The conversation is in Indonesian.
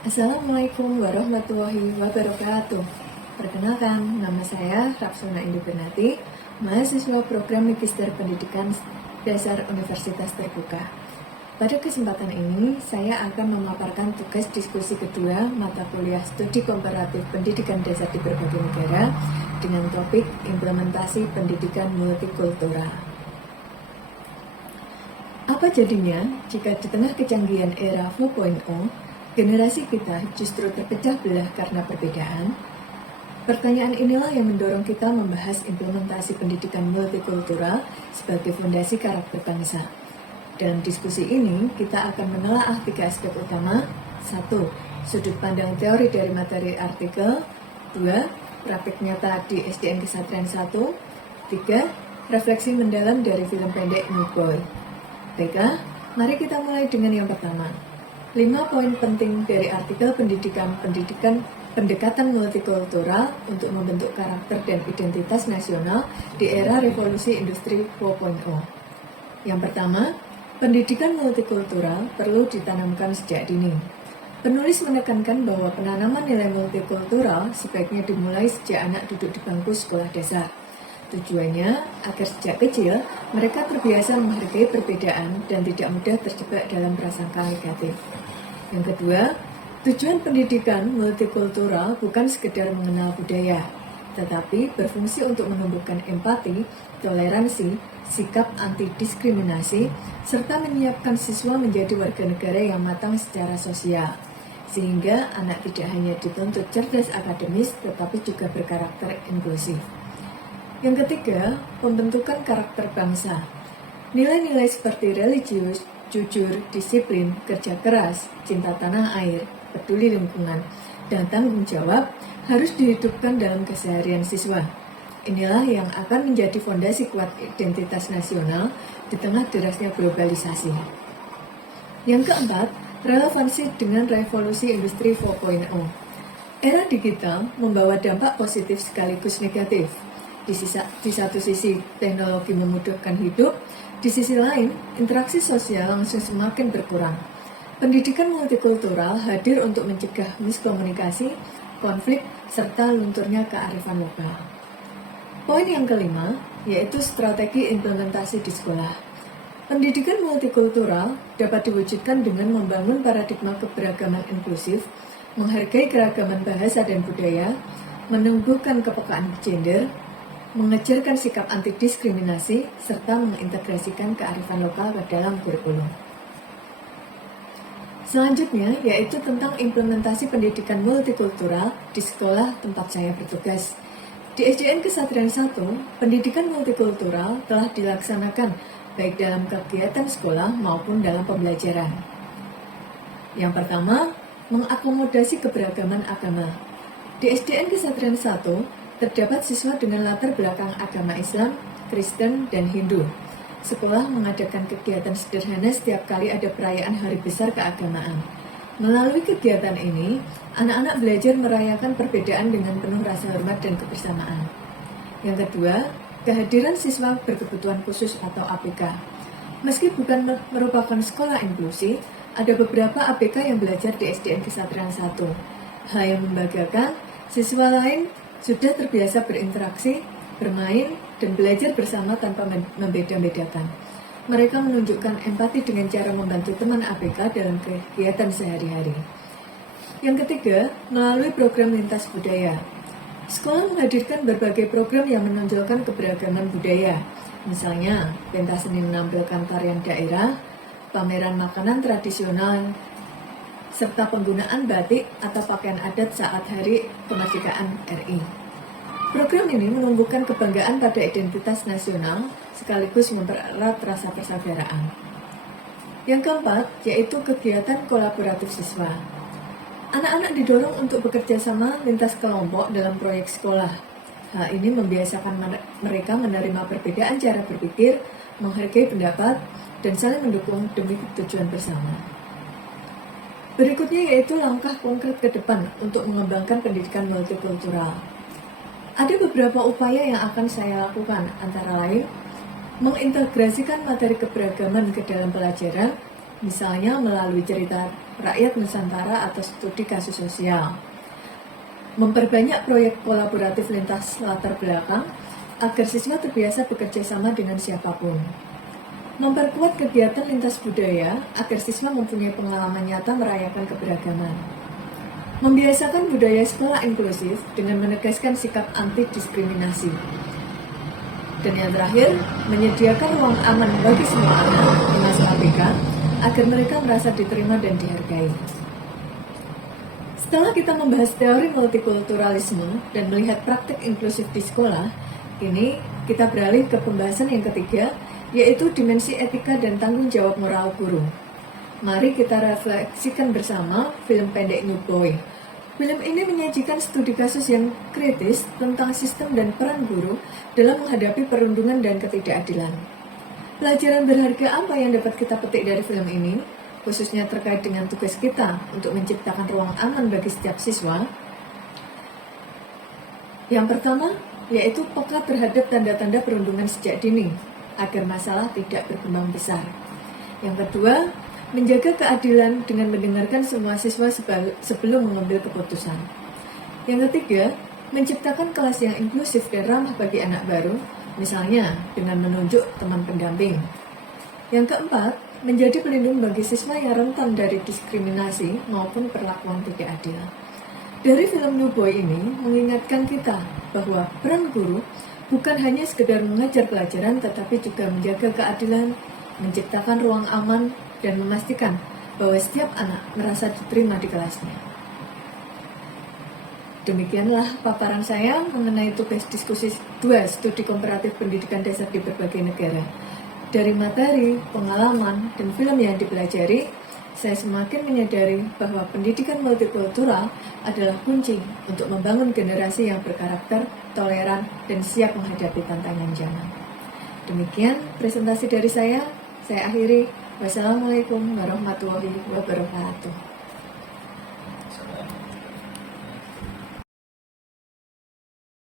Assalamualaikum warahmatullahi wabarakatuh. Perkenalkan, nama saya Rapsona Indubernati, mahasiswa program Magister Pendidikan Dasar Universitas Terbuka. Pada kesempatan ini, saya akan memaparkan tugas diskusi kedua mata kuliah Studi Komparatif Pendidikan Dasar di Berbagai Negara dengan topik Implementasi Pendidikan Multikultural. Apa jadinya jika di tengah kecanggihan era 4.0, generasi kita justru terpecah belah karena perbedaan? Pertanyaan inilah yang mendorong kita membahas implementasi pendidikan multikultural sebagai fondasi karakter bangsa. Dalam diskusi ini, kita akan menelaah 3 aspek utama. 1. Sudut pandang teori dari materi artikel. 2. Praktik nyata di SDN Kesatrian 1. 3. Refleksi mendalam dari film pendek New Boy. Baiklah, mari kita mulai dengan yang pertama. 5 poin penting dari artikel pendekatan multikultural untuk membentuk karakter dan identitas nasional di era revolusi industri 4.0. Yang pertama, pendidikan multikultural perlu ditanamkan sejak dini. Penulis menekankan bahwa penanaman nilai multikultural sebaiknya dimulai sejak anak duduk di bangku sekolah dasar. Tujuannya agar sejak kecil mereka terbiasa menghargai perbedaan dan tidak mudah terjebak dalam prasangka negatif. Yang kedua, tujuan pendidikan multikultural bukan sekedar mengenal budaya, tetapi berfungsi untuk menumbuhkan empati, toleransi, sikap anti-diskriminasi, serta menyiapkan siswa menjadi warga negara yang matang secara sosial, sehingga anak tidak hanya dituntut cerdas akademis, tetapi juga berkarakter inklusif. Yang ketiga, pembentukan karakter bangsa. Nilai-nilai seperti religius, jujur, disiplin, kerja keras, cinta tanah air, peduli lingkungan, dan tanggung jawab harus dihidupkan dalam keseharian siswa. Inilah yang akan menjadi fondasi kuat identitas nasional di tengah derasnya globalisasi. Yang keempat, relevansi dengan revolusi industri 4.0. Era digital membawa dampak positif sekaligus negatif. Di satu sisi, teknologi memudahkan hidup, di sisi lain, interaksi sosial langsung semakin berkurang. Pendidikan multikultural hadir untuk mencegah miskomunikasi, konflik, serta lunturnya kearifan lokal. Poin yang kelima, yaitu strategi implementasi di sekolah. Pendidikan multikultural dapat diwujudkan dengan membangun paradigma keberagaman inklusif, menghargai keragaman bahasa dan budaya, menumbuhkan kepekaan gender, mengejarkan sikap anti-diskriminasi, serta mengintegrasikan kearifan lokal ke dalam kurikulum. Selanjutnya, yaitu tentang implementasi pendidikan multikultural di sekolah tempat saya bertugas. Di SDN Kesatrian 1, pendidikan multikultural telah dilaksanakan baik dalam kegiatan sekolah maupun dalam pembelajaran. Yang pertama, mengakomodasi keberagaman agama. Di SDN Kesatrian 1, terdapat siswa dengan latar belakang agama Islam, Kristen, dan Hindu. Sekolah mengadakan kegiatan sederhana setiap kali ada perayaan hari besar keagamaan. Melalui kegiatan ini, anak-anak belajar merayakan perbedaan dengan penuh rasa hormat dan kebersamaan. Yang kedua, kehadiran siswa berkebutuhan khusus atau ABK. Meski bukan merupakan sekolah inklusi, ada beberapa ABK yang belajar di SDN Kesatrian 1. Hal yang membanggakan, siswa lain sudah terbiasa berinteraksi, bermain, dan belajar bersama tanpa membeda-bedakan. Mereka menunjukkan empati dengan cara membantu teman ABK dalam kegiatan sehari-hari. Yang ketiga, melalui program lintas budaya. Sekolah menghadirkan berbagai program yang menonjolkan keberagaman budaya. Misalnya, pentas seni menampilkan tarian daerah, pameran makanan tradisional, serta penggunaan batik atau pakaian adat saat Hari Kemerdekaan RI. Program ini menumbuhkan kebanggaan pada identitas nasional sekaligus mempererat rasa persaudaraan. Yang keempat, yaitu kegiatan kolaboratif siswa. Anak-anak didorong untuk bekerja sama lintas kelompok dalam proyek sekolah. Hal ini membiasakan mereka menerima perbedaan cara berpikir, menghargai pendapat, dan saling mendukung demi tujuan bersama. Berikutnya yaitu langkah konkret ke depan untuk mengembangkan pendidikan multikultural. Ada beberapa upaya yang akan saya lakukan, antara lain mengintegrasikan materi keberagaman ke dalam pelajaran, misalnya melalui cerita rakyat Nusantara atau studi kasus sosial. Memperbanyak proyek kolaboratif lintas latar belakang agar siswa terbiasa bekerja sama dengan siapapun. Memperkuat kegiatan lintas budaya agar siswa mempunyai pengalaman nyata merayakan keberagaman. Membiasakan budaya sekolah inklusif dengan menegaskan sikap anti-diskriminasi. Dan yang terakhir, menyediakan ruang aman bagi semua anak di masa ABK agar mereka merasa diterima dan dihargai. Setelah kita membahas teori multikulturalisme dan melihat praktik inklusif di sekolah, kini kita beralih ke pembahasan yang ketiga, yaitu dimensi etika dan tanggung jawab moral guru. Mari kita refleksikan bersama film pendek New Boy. Film ini menyajikan studi kasus yang kritis tentang sistem dan peran guru dalam menghadapi perundungan dan ketidakadilan. Pelajaran berharga apa yang dapat kita petik dari film ini, khususnya terkait dengan tugas kita untuk menciptakan ruang aman bagi setiap siswa? Yang pertama, yaitu peka terhadap tanda-tanda perundungan sejak dini, agar masalah tidak berkembang besar. Yang kedua, menjaga keadilan dengan mendengarkan semua siswa sebelum mengambil keputusan. Yang ketiga, menciptakan kelas yang inklusif dan ramah bagi anak baru, misalnya dengan menunjuk teman pendamping. Yang keempat, menjadi pelindung bagi siswa yang rentan dari diskriminasi maupun perlakuan tidak adil. Dari film New Boy ini mengingatkan kita bahwa peran guru bukan hanya sekedar mengajar pelajaran, tetapi juga menjaga keadilan, menciptakan ruang aman, dan memastikan bahwa setiap anak merasa diterima di kelasnya. Demikianlah paparan saya mengenai tugas diskusi 2 studi komparatif pendidikan dasar di berbagai negara. Dari materi, pengalaman, dan film yang dipelajari, saya semakin menyadari bahwa pendidikan multikultural adalah kunci untuk membangun generasi yang berkarakter, toleran, dan siap menghadapi tantangan zaman. Demikian presentasi dari saya akhiri. Wassalamualaikum warahmatullahi wabarakatuh.